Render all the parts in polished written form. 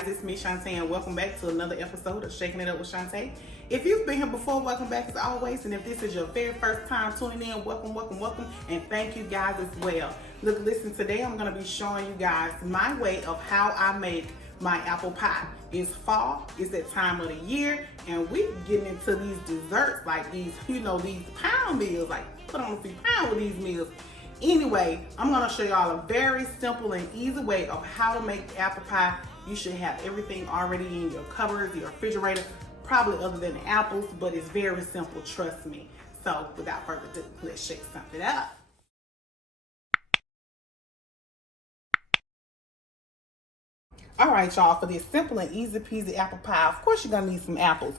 guys, it's me Shantae and welcome back to another episode of Shaking It Up with Shantae. If you've been here before, welcome back as always, and if this is your very first time tuning in, welcome, and thank you guys as well. Look, listen, today I'm going to be showing you guys my way of how I make my apple pie. It's fall, it's that time of the year, and we're getting into these desserts like these, these pound meals, like put on a few pounds with these meals. Anyway, I'm going to show y'all a very simple and easy way of how to make apple pie. You should have everything already in your cupboard, your refrigerator, probably other than the apples, but it's very simple, trust me. So without further ado, let's shake something up. All right, y'all, for this simple and easy peasy apple pie, of course you're going to need some apples.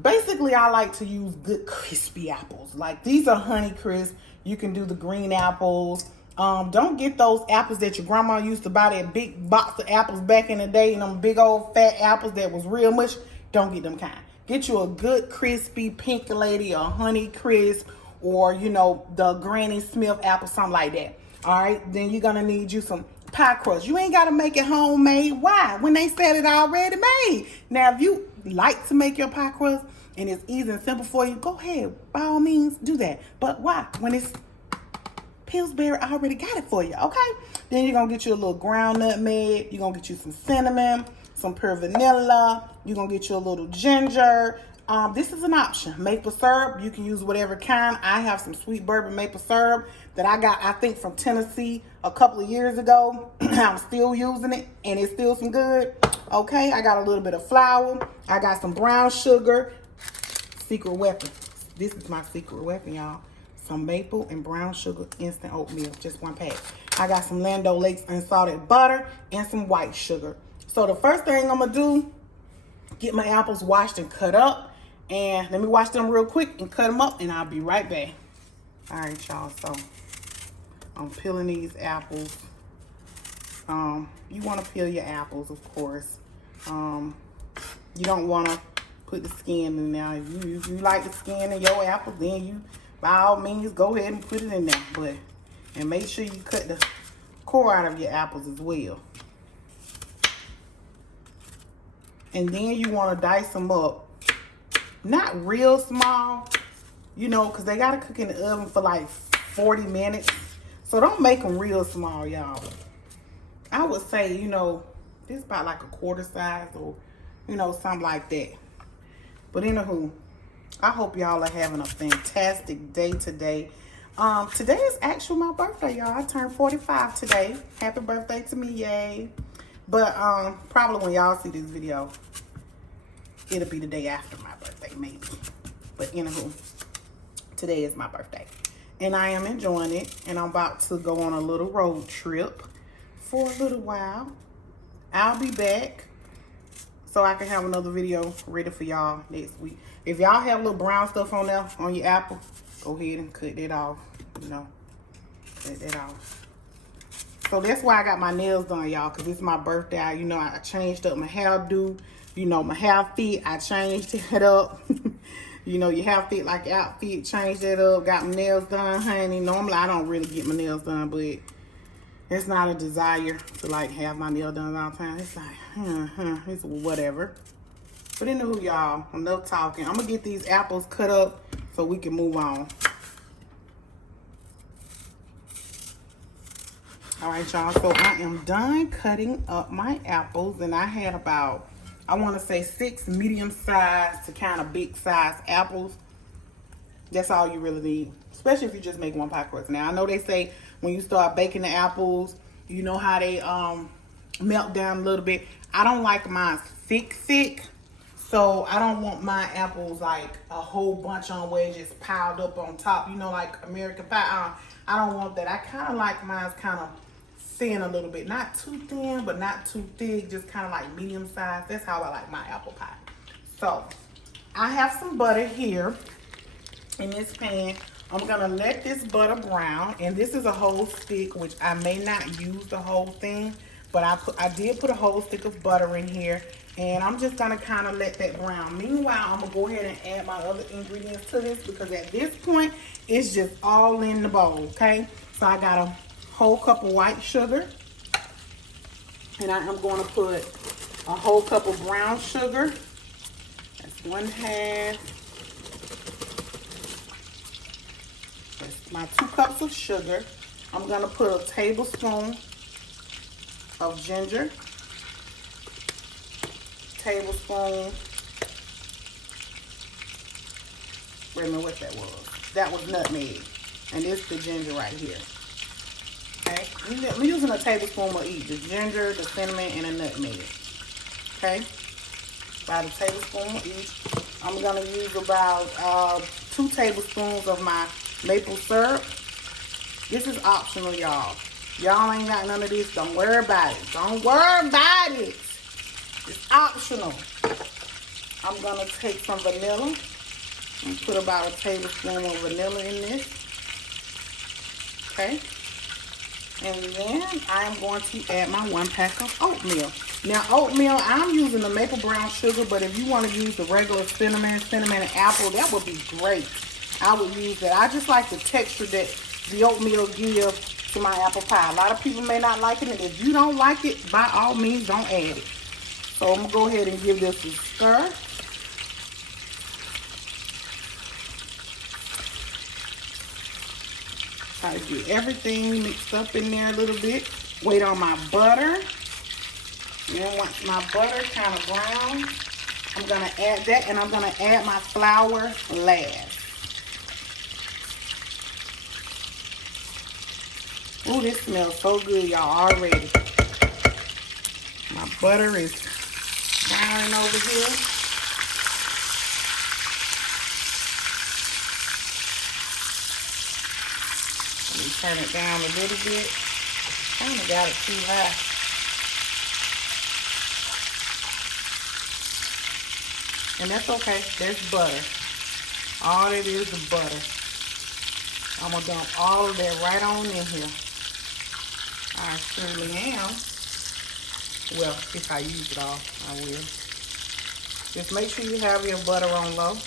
Basically, I like to use good crispy apples. Like these are Honey Crisp. You can do the green apples. Don't get those apples that your grandma used to buy, that big box of apples back in the day, and them big old fat apples that was real much. Don't get them kind. Get you a good crispy Pink Lady or Honey Crisp, or the Granny Smith apple, something like that. All right, then you're gonna need you some pie crust. You ain't gotta make it homemade. Why? When they sell it already made. Now, if you like to make your pie crust and it's easy and simple for you, go ahead, by all means, do that. But why? When it's Pillsbury, I already got it for you, okay? Then you're gonna get you a little ground nutmeg. You're gonna get you some cinnamon, some pure vanilla. You're gonna get you a little ginger. This is an option. Maple syrup, you can use whatever kind. I have some sweet bourbon maple syrup that I got, I think, from Tennessee a couple of years ago. I'm still using it, and it's still some good. Okay, I got a little bit of flour. I got some brown sugar. Secret weapon. This is my secret weapon, y'all. Some maple and brown sugar instant oatmeal, just one pack. I got some Land O'Lakes unsalted butter and some white sugar. So the first thing I'm gonna do, get my apples washed and cut up. And let me wash them real quick and cut them up, and I'll be right back. All right, y'all, so I'm peeling these apples. You want to peel your apples, of course. You don't want to put the skin in there. If you like the skin in your apple, then you, by all means, go ahead and put it in there. And make sure you cut the core out of your apples as well. And then you want to dice them up. Not real small, because they got to cook in the oven for like 40 minutes. So don't make them real small, y'all. I would say, this is about like a quarter size or, something like that. But anywho, I hope y'all are having a fantastic day today. Today is actually my birthday, y'all. I turned 45 today. Happy birthday to me, yay. But probably when y'all see this video, it'll be the day after my birthday, maybe. But anywho, today is my birthday. And I am enjoying it. And I'm about to go on a little road trip for a little while. I'll be back so I can have another video ready for y'all next week. If y'all have a little brown stuff on there, on your apple, go ahead and cut that off, cut that off. So that's why I got my nails done, y'all, because it's my birthday. I changed up my hairdo. My hair fit, I changed it up. Your hair fit like your outfit, changed that up. Got my nails done, honey. Normally, I don't really get my nails done, but it's not a desire to, like, have my nails done all the time. It's like, it's whatever. But anywho, y'all, enough talking. I'm going to get these apples cut up so we can move on. All right, y'all, so I am done cutting up my apples, and I had about, I want to say 6 medium-sized to kind of big-sized apples. That's all you really need, especially if you just make one pie crust. Now, I know they say when you start baking the apples, you know how they melt down a little bit. I don't like mine thick, so I don't want my apples like a whole bunch on where it's just piled up on top, like American Pie. I don't want that. I kind of like mine kind of thin a little bit. Not too thin, but not too thick. Just kind of like medium size. That's how I like my apple pie. So, I have some butter here in this pan. I'm going to let this butter brown. And this is a whole stick, which I may not use the whole thing. But I did put a whole stick of butter in here. And I'm just going to kind of let that brown. Meanwhile, I'm going to go ahead and add my other ingredients to this. Because at this point, it's just all in the bowl, okay? So, I got a whole cup of white sugar. And I am going to put a whole cup of brown sugar. That's 1/2. That's my 2 cups of sugar. I'm gonna put a tablespoon of ginger, tablespoon, wait a minute, what that was? That was nutmeg, and this is the ginger right here. Okay, I'm using a tablespoon of each, the ginger, the cinnamon, and a nutmeg. Okay, about a tablespoon of each. I'm gonna use about 2 tablespoons of my maple syrup. This is optional, y'all. Y'all ain't got none of this. Don't worry about it. Don't worry about it. It's optional. I'm going to take some vanilla and put about a tablespoon of vanilla in this. Okay. And then I'm going to add my 1 pack of oatmeal. Now, oatmeal, I'm using the maple brown sugar, but if you want to use the regular cinnamon and apple, that would be great. I would use that. I just like the texture that the oatmeal gives to my apple pie. A lot of people may not like it, and if you don't like it, by all means, don't add it. So I'm going to go ahead and give this a stir. Try to get everything mixed up in there a little bit. Wait on my butter. And once my butter kind of brown, I'm going to add that, and I'm going to add my flour last. Ooh, this smells so good, y'all, already. My butter is browning over here. Let me turn it down a little bit. Kind of got it too high. And that's okay. That's butter. All it is butter. I'm going to dump all of that right on in here. I surely am. Well, if I use it all, I will. Just make sure you have your butter on low.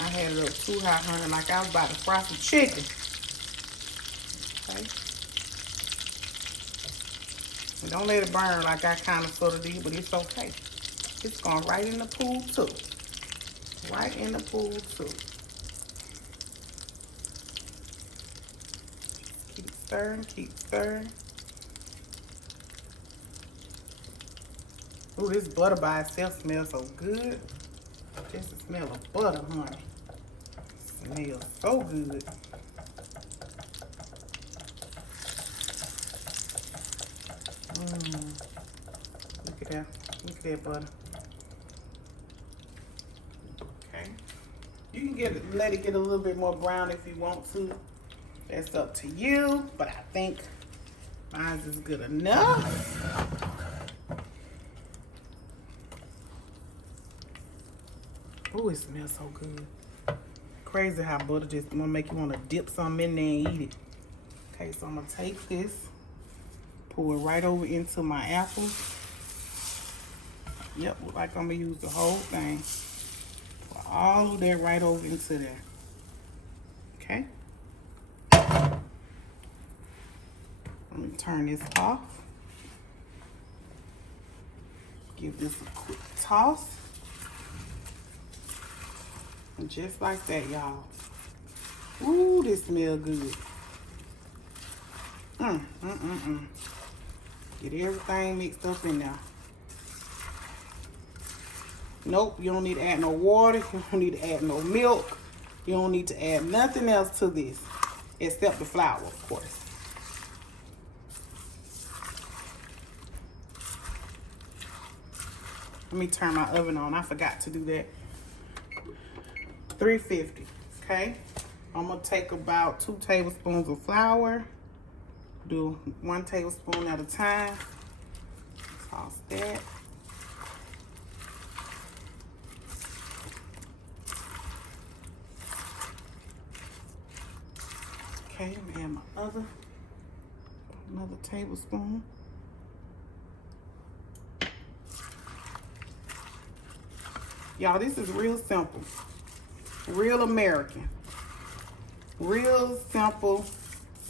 I had it up too high, honey, like I was about to fry some chicken. Okay. And don't let it burn like I kind of sort of did, but it's okay. It's going right in the pool too. Right in the pool too. Keep stirring, keep stirring. Ooh, this butter by itself smells so good. Just the smell of butter, honey. Smells so good. Look at that. Look at that butter. Okay. You can let it get a little bit more brown if you want to. That's up to you. But I think mine is good enough. Oh, it smells so good. Crazy how butter just gonna make you want to dip something in there and eat it. Okay, so I'm gonna take this, pour it right over into my apples. Yep, look like I'm gonna use the whole thing. Pour all of that right over into there. Okay. Let me turn this off. Give this a quick toss. And just like that, y'all. Ooh, this smells good. Get everything mixed up in there. Nope, you don't need to add no water. You don't need to add no milk. You don't need to add nothing else to this except the flour, of course. Let me turn my oven on. I forgot to do that. 350, okay? I'm gonna take about 2 tablespoons of flour. Do 1 tablespoon at a time. Toss that. Okay, I'm gonna add my another tablespoon. Y'all, this is real simple. Real American. Real simple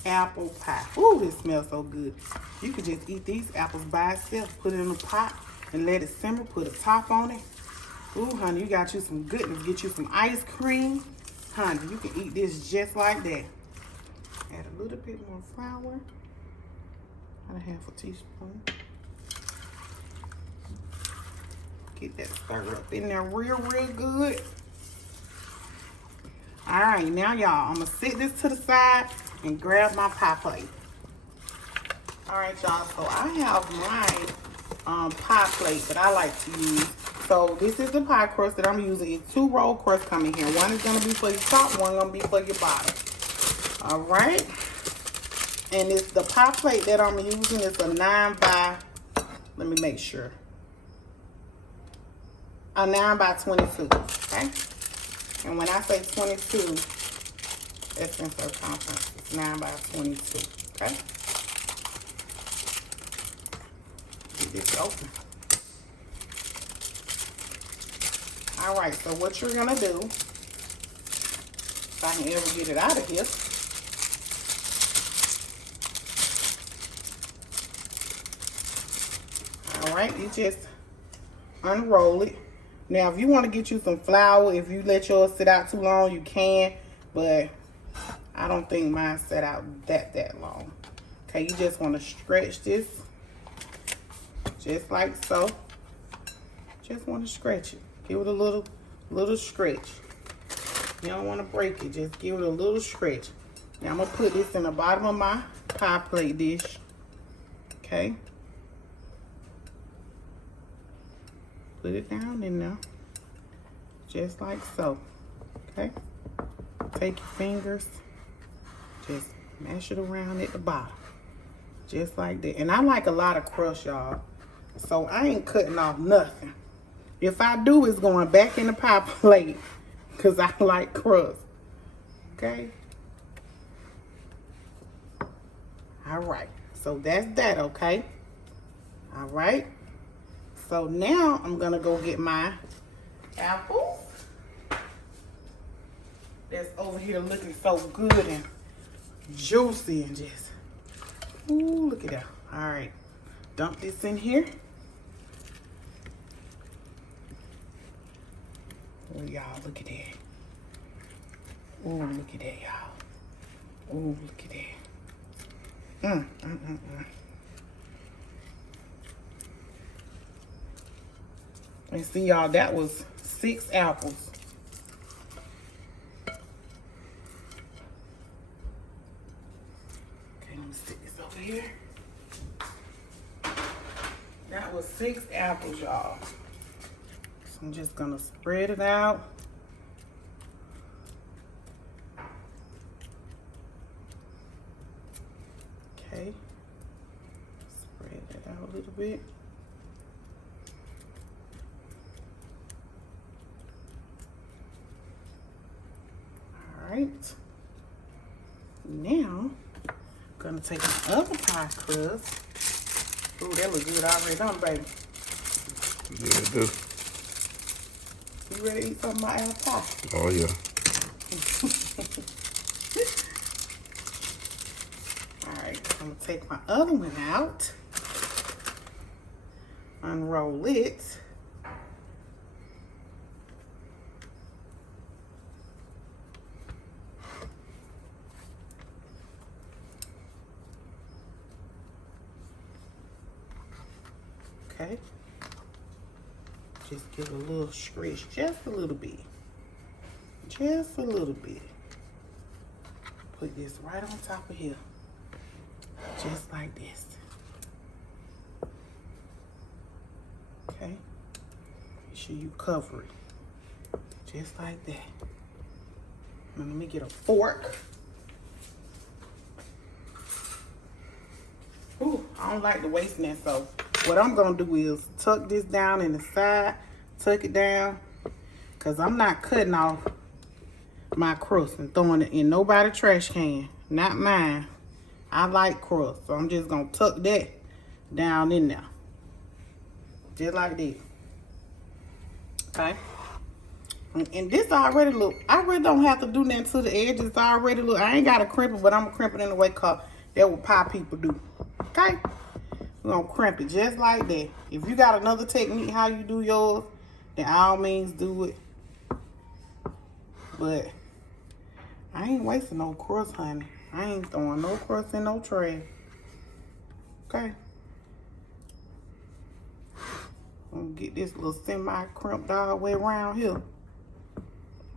apple pie. Ooh, it smells so good. You could just eat these apples by itself, put it in a pot, and let it simmer. Put a top on it. Ooh, honey, you got you some goodness. Get you some ice cream. Honey, you can eat this just like that. Add a little bit more flour. About a half a teaspoon. Get that stirred up in there real good. All right, now y'all, I'm gonna set this to the side and grab my pie plate. All right, y'all, so I have my pie plate that I like to use. So this is the pie crust that I'm using. It's 2 roll crust coming here. One is gonna be for your top, one gonna be for your bottom. All right, and it's the pie plate that I'm using is a 9 by, let me make sure, a 9 by 22, okay? And when I say 22, that's in circumference. It's 9 by 22, okay? Get this open. All right, so what you're gonna do, if I can ever get it out of here, all right, you just unroll it. Now, if you want to get you some flour, if you let yours sit out too long, you can, but I don't think mine set out that long. Okay, you just want to stretch this just like so. Just want to stretch it. Give it a little stretch. You don't want to break it. Just give it a little stretch. Now, I'm going to put this in the bottom of my pie plate dish. Okay. Put it down in there, just like so, okay? Take your fingers, just mash it around at the bottom, just like that. And I like a lot of crust, y'all, so I ain't cutting off nothing. If I do, it's going back in the pie plate, because I like crust, okay? All right, so that's that, okay? All right. So now I'm gonna go get my apples. That's over here looking so good and juicy and just, ooh, look at that. All right, dump this in here. Oh, y'all, look at that. Oh, look at that, y'all. Oh, look at that. And see, y'all, that was 6 apples. Okay, let me stick this over here. That was 6 apples, y'all. So I'm just gonna spread it out. Okay. Spread it out a little bit. Right. Now, I'm gonna take my other pie crust. Ooh, that looks good already, don't it, baby? Yeah, it do. You ready to eat some of my apple pie? Oh, yeah. All right, I'm gonna take my other one out. Unroll it. Okay, just give it a little stretch, just a little bit, just a little bit. Put this right on top of here, just like this. Okay, make sure you cover it, just like that. Now let me get a fork. Ooh, I don't like the wasting that, so what I'm gonna do is tuck this down in the side, tuck it down, cause I'm not cutting off my crust and throwing it in nobody's trash can, not mine. I like crust, so I'm just gonna tuck that down in there, just like this. Okay. And this already look, I really don't have to do nothing to the edges. I ain't gotta crimp it, but I'm gonna crimp it in the way cause that what pie people do. Okay. We're gonna crimp it just like that. If you got another technique how you do yours, then all means do it. But I ain't wasting no crust, honey. I ain't throwing no crust in no tray. Okay. I'm gonna get this little semi-crimped all the way around here.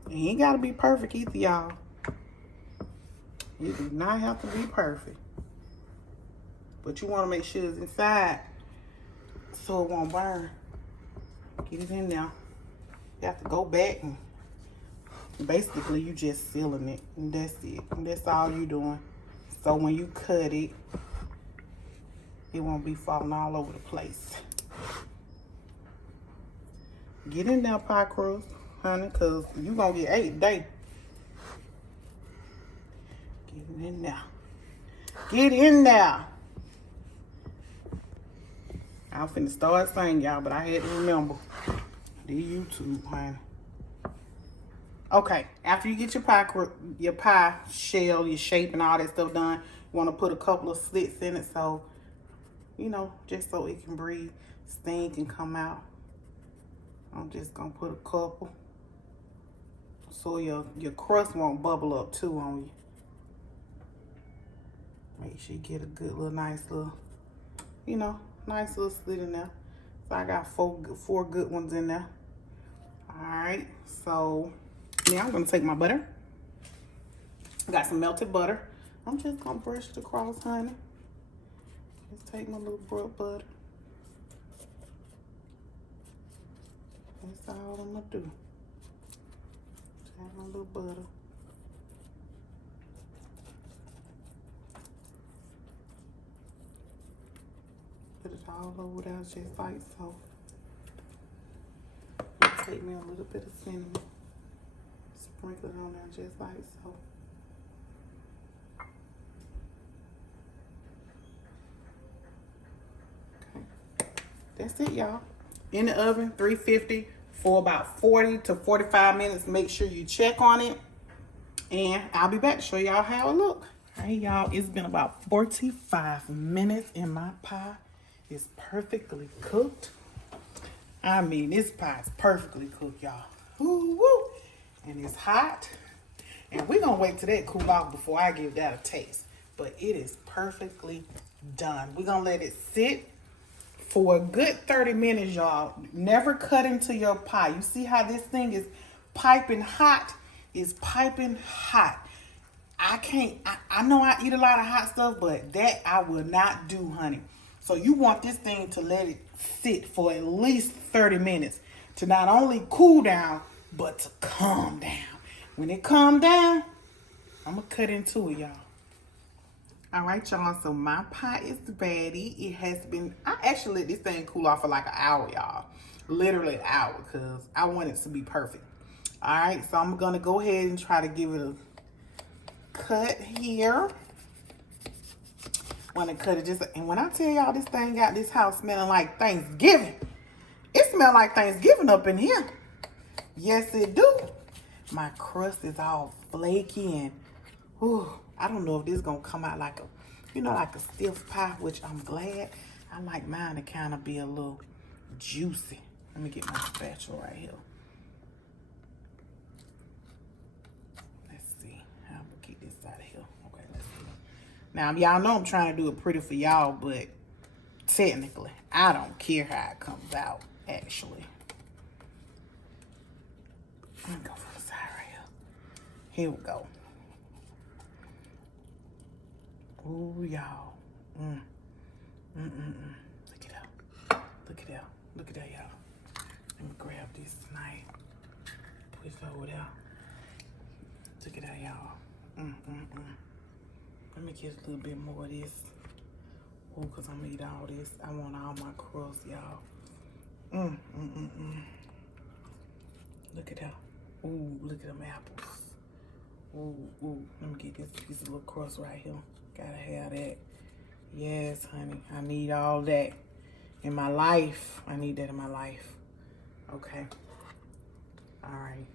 It ain't gotta be perfect either, y'all. You do not have to be perfect. But you wanna make sure it's inside so it won't burn. Get it in there. You have to go back and basically you just sealing it. And that's it. And that's all you doing. So when you cut it, it won't be falling all over the place. Get in there, pie crust, honey, because you going to get 8 today. Get in there. Get in there. I'm finna start saying, y'all, but I had to remember. The YouTube, honey. Okay, after you get your pie shell, your shape, and all that stuff done, you want to put a couple of slits in it so, you know, just so it can breathe, steam can come out. I'm just gonna put a couple so your crust won't bubble up too on you. Make sure you get a good little, nice little, you know, nice little slit in there. So I got four good ones in there. All right, so now I'm gonna take my butter. I got some melted butter. I'm just gonna brush it across, honey. Just take my little butter. That's all I'm gonna do. Just add my little butter. Put it all over there just like so. Take me a little bit of cinnamon. Sprinkle it on there just like so. Okay. That's it, y'all. In the oven, 350 for about 40 to 45 minutes. Make sure you check on it. And I'll be back to show y'all how it look. All right, y'all, it's been about 45 minutes and my pie is perfectly cooked. I mean, this pie is perfectly cooked, y'all. Woo, woo. And it's hot. And we're going to wait till that cool off before I give that a taste. But it is perfectly done. We're going to let it sit for a good 30 minutes, y'all. Never cut into your pie. You see how this thing is piping hot? It's piping hot. I know I eat a lot of hot stuff, but that I will not do, honey. So you want this thing to let it sit for at least 30 minutes to not only cool down, but to calm down. When it calm down, I'm going to cut into it, y'all. All right, y'all, so my pie is ready. It has been, I actually let this thing cool off for like an hour, y'all. Literally an hour, because I want it to be perfect. All right, so I'm going to go ahead and try to give it a cut here. Want to cut it just, and when I tell y'all this thing got this house smelling like Thanksgiving, it smells like Thanksgiving up in here. Yes, it do. My crust is all flaky and, ooh, I don't know if this is going to come out like a, you know, like a stiff pie, which I'm glad. I like mine to kind of be a little juicy. Let me get my spatula right here. Let's see how I'm going to get this out of here. Okay, let's see. Now, y'all know I'm trying to do it pretty for y'all, but technically, I don't care how it comes out, actually. Let me go from the side right here. Here we go. Ooh, y'all. Look at that. Look at that. Look at that, y'all. Let me grab this knife. Put it over there. Look at that, y'all. Let me get a little bit more of this. Ooh, because I'm going to eat all this. I want all my crust, y'all. Look at that. Ooh, look at them apples. Ooh. Let me get this piece of little crust right here. Gotta have that. Yes, honey. I need all that in my life. I need that in my life. Okay. All right.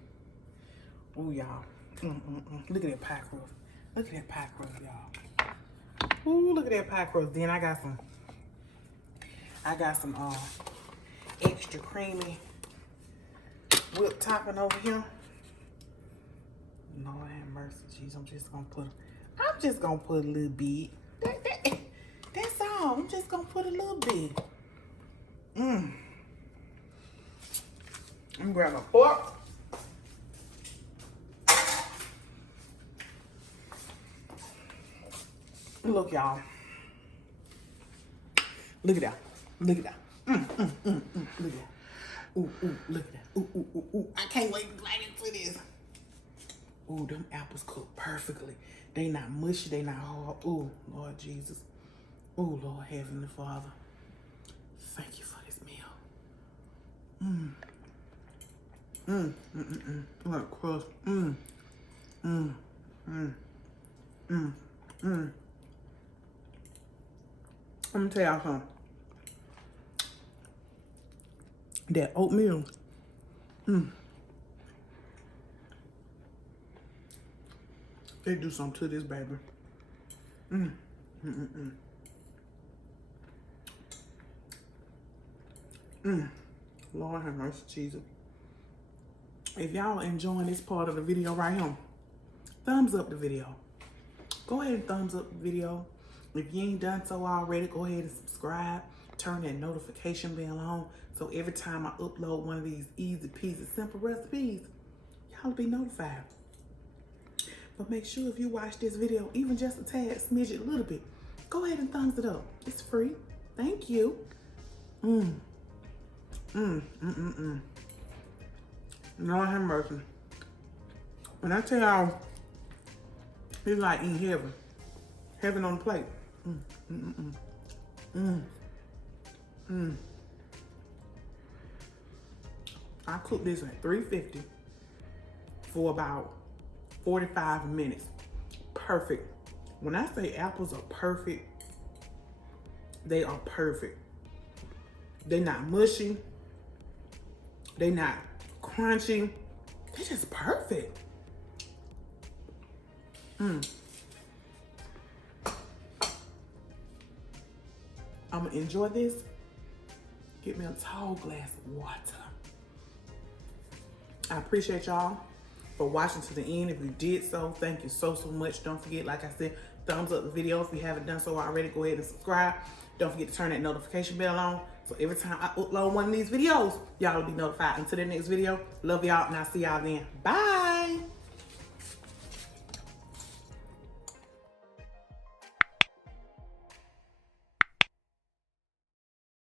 Ooh, y'all. Look at that pie crust. Look at that pie crust, y'all. Ooh, look at that pie crust. Then I got some I got some extra creamy whipped topping over here. Lord have mercy, jeez. I'm just gonna put a little bit. That's all. I'm just gonna put a little bit. I'm grabbing my fork. Look, y'all. Look at that. Look at that. Look at that. Ooh, look at that. Ooh. I can't wait to bite into this. Ooh, them apples cook perfectly. They not mushy, they not hard. Ooh, Lord Jesus. Ooh, Lord Heavenly Father. Thank you for this meal. Like crust. Let me tell y'all something. That oatmeal. They do something to this baby. Lord have mercy, Jesus. If y'all enjoying this part of the video right here, thumbs up the video. Go ahead and thumbs up the video. If you ain't done so already, go ahead and subscribe. Turn that notification bell on so every time I upload one of these easy peasy simple recipes, y'all be notified. But make sure if you watch this video, even just a tad, smidge it a little bit, go ahead and thumbs it up. It's free. Thank you. Lord have mercy. When I tell y'all, it's like eating heaven. Heaven on the plate. I cooked this at 350 for about 45 minutes. Perfect. When I say apples are perfect, they are perfect. They're not mushy. They're not crunchy. They're just perfect. I'm gonna enjoy this. Get me a tall glass of water. I appreciate y'all for watching to the end. If you did so, thank you so much. Don't forget, like I said, thumbs up the video. If you haven't done so already, go ahead and subscribe. Don't forget to turn that notification bell on, so every time I upload one of these videos, y'all will be notified. Until the next video, love y'all, and I'll see y'all then. Bye.